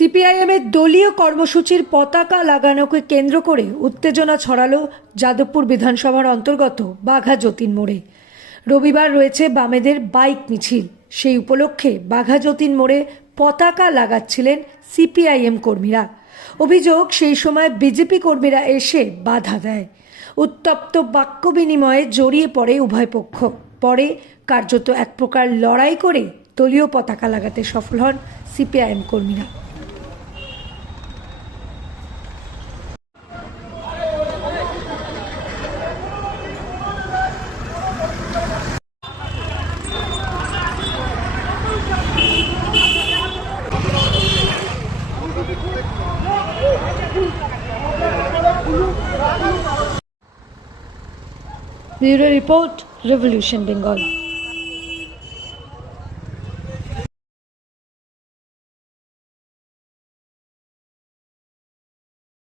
সিপিআইএমের দলীয় কর্মসূচির পতাকা লাগানোকে কেন্দ্র করে উত্তেজনা ছড়ালো যাদবপুর বিধানসভার অন্তর্গত বাঘা যতীন মোড়ে। রবিবার রয়েছে বামেদের বাইক মিছিল। সেই উপলক্ষে বাঘা যতীন মোড়ে পতাকা লাগাচ্ছিলেন সিপিআইএম কর্মীরা। অভিযোগ, সেই সময় বিজেপি কর্মীরা এসে বাধা দেয়। উত্তপ্ত বাক্য বিনিময়ে জড়িয়ে পড়ে উভয় পক্ষ। পরে কার্যত এক প্রকার লড়াই করে দলীয় পতাকা লাগাতে সফল হন সিপিআইএম কর্মীরা। Bureau Report, Revolution Bengal।